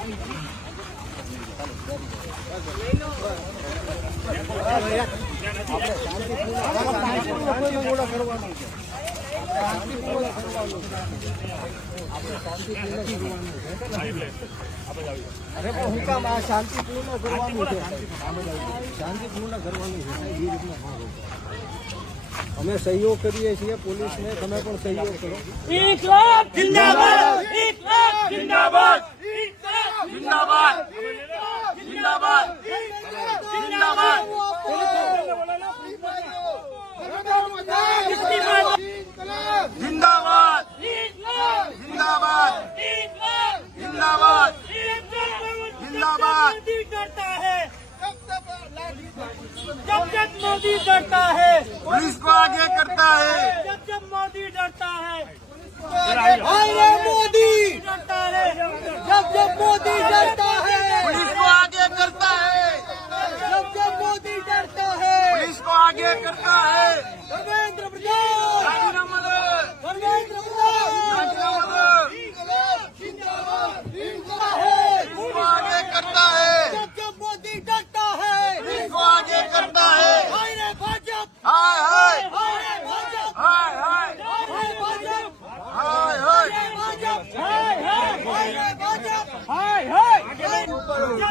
અરે પણ હું કામ આ શાંતિપૂર્ણ કરવાનું છે, શાંતિપૂર્ણ કરવાનું છે એ રીતના અમે સહયોગ કરીએ છીએ પોલીસને, તમે પણ સહયોગ કરો। ઇન્કલાબ જિંદાબાદ, ઇન્કલાબ જિંદાબાદ, ઇન્કલાબ જિંદાબાદ, જિંદાબાદ, જિંદાબાદ, जिंदाबाद, जिंदाबाद, जिंदाबाद, जिंदाबाद। डरता है जब जब मोदी डरता है, पुलिस को आगे करता है। जब जब मोदी डरता है, मोदी डरता है। जब जब मोदी डरता है, पुलिस को आगे करता है। जब जब मोदी डरता है, पुलिस को आगे करता है। धर्मेंद्र प्रधान, धर्मेंद्र प्रधान, उसको आगे करता है। जब जब मोदी डरता है, पुलिस को आगे करता है। हाय रे भाजपा, हाय हाय, हाय रे भाजपा, हाय हाय, हाय भाजपा, हाय हाय, भाजपा, हाय हाय, हाय रे भाजपा, हाय हाय।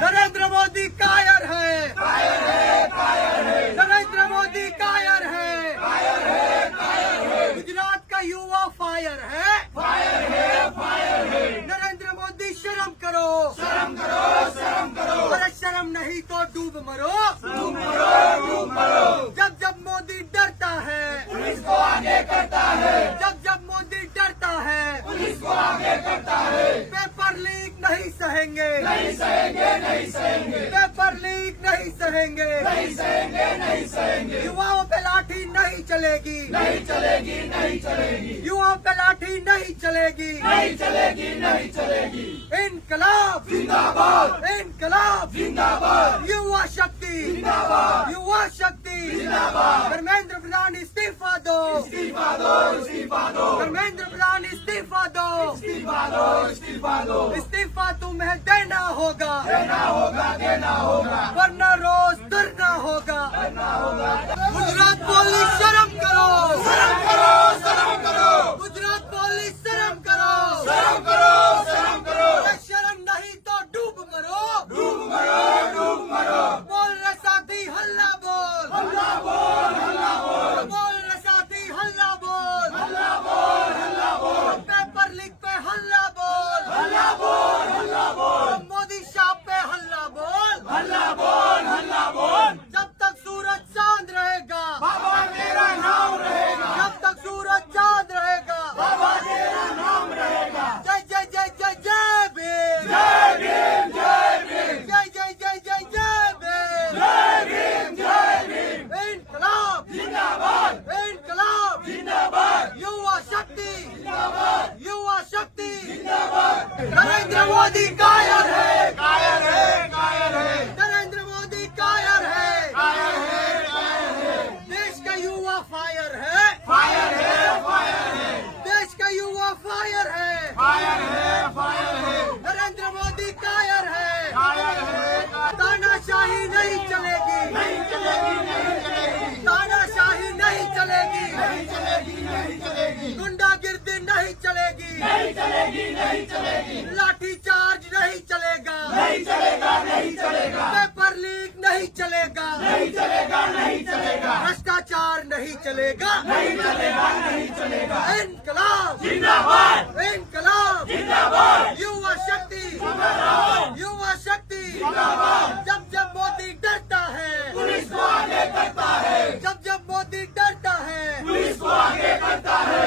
नरेंद्र मोदी कायर है, कायर है, कायर है। नरेंद्र मोदी कायर है, कायर है, कायर है। गुजरात का युवा फायर है, फायर है, फायर है। नरेंद्र मोदी शर्म करो, शर्म करो, शर्म करो। अरे शर्म नहीं तो डूब मरो, डूब मरो, डूब मरो। जब जब मोदी डरता है, पुलिस को आगे करता है। जब जब मोदी डरता है, पुलिस को आगे करता है। पेपर लीक नहीं सहेंगे, नहीं सहेंगे, नहीं सहेंगे। पेपर लीक नहीं सहेंगे, नहीं सहेंगे, नहीं सहेंगे। युवाओं पे लाठी नहीं चलेगी, नहीं चलेगी, नहीं चलेगी। युवाओं पे लाठी नहीं चलेगी, नहीं चलेगी, नहीं चलेगी। इनकलाब जिंदाबाद, इनकलाब जिंदाबाद। युवा शक्ति जिंदाबाद, युवा शक्ति जिंदाबाद। धर्मेंद्र प्रधान इस्तीफा दो, इस्तीफा दो, इस्तीफा दो। धर्मेंद्र प्रधान इस्तीफा दो, इस्तीफा दो, इस्तीफा दो। इस्तीफा तुम्हें देना होगा, देना होगा, देना होगा। वरना रोज धरना होगा, धरना होगा। गुजरात पुलिस शर्म करो, शर्म करो, शर्म करो। गुजरात पुलिस शर्म करो, शर्म करो, शर्म करो। शर्म नहीं तो डूब मरो, डूब मरो, डूब मरो। बोल रे साथी हल्ला बोल, हल्ला बोल, हल्ला बोल। बोल रे साथी हल्ला बोल, हल्ला बोल, हल्ला बोल। पेपर लीक पे हल्ला बोल, हल्ला बोल, हल्ला बोल। मोदी शाह पे हल्ला बोल, हल्ला बोल, हल्ला बोल। जब तक सूरज चांद रहेगा, बाबा तेरा नाम रहेगा। जब तक सूरज चांद रहेगा, बाबा तेरा नाम रहेगा। जय जय जय जय जय भीम, जय भीम, जय भीम। जय जय जय जय जय भीम, जय भीम, जय भीम। इनकलाब जिंदाबाद, इनकलाब जिंदाबाद। युवा शक्ति जिंदाबाद, युवा शक्ति जिंदाबाद। नरेंद्र मोदी कायर है, कायर है, कायर है। नरेंद्र मोदी कायर है, कायर है, कायर है। देश का युवा फायर है, फायर है, फायर है। देश का युवा फायर है, फायर है, फायर है। नरेंद्र मोदी कायर है, कायर है। तानाशाही नहीं चलेगी, नहीं चलेगी, नहीं चलेगी। तानाशाही नहीं चलेगी, नहीं चलेगी, नहीं चलेगी। गुंडागिर्दी नहीं चलेगी, नहीं चलेगी, नहीं चलेगी। लाठी चार्ज नहीं चलेगा, नहीं चलेगा, नहीं चलेगा। पेपर लीक नहीं चलेगा, नहीं चलेगा, नहीं चलेगा। भ्रष्टाचार नहीं चलेगा, नहीं चलेगा, नहीं चलेगा। इनकलाब जिंदाबाद, इनकलाब जिंदाबाद। युवा शक्ति जिंदाबाद, युवा शक्ति जिंदाबाद। जब जब मोदी डरता है, पुलिस को आगे करता है। जब जब मोदी डरता है, पुलिस को आगे करता है।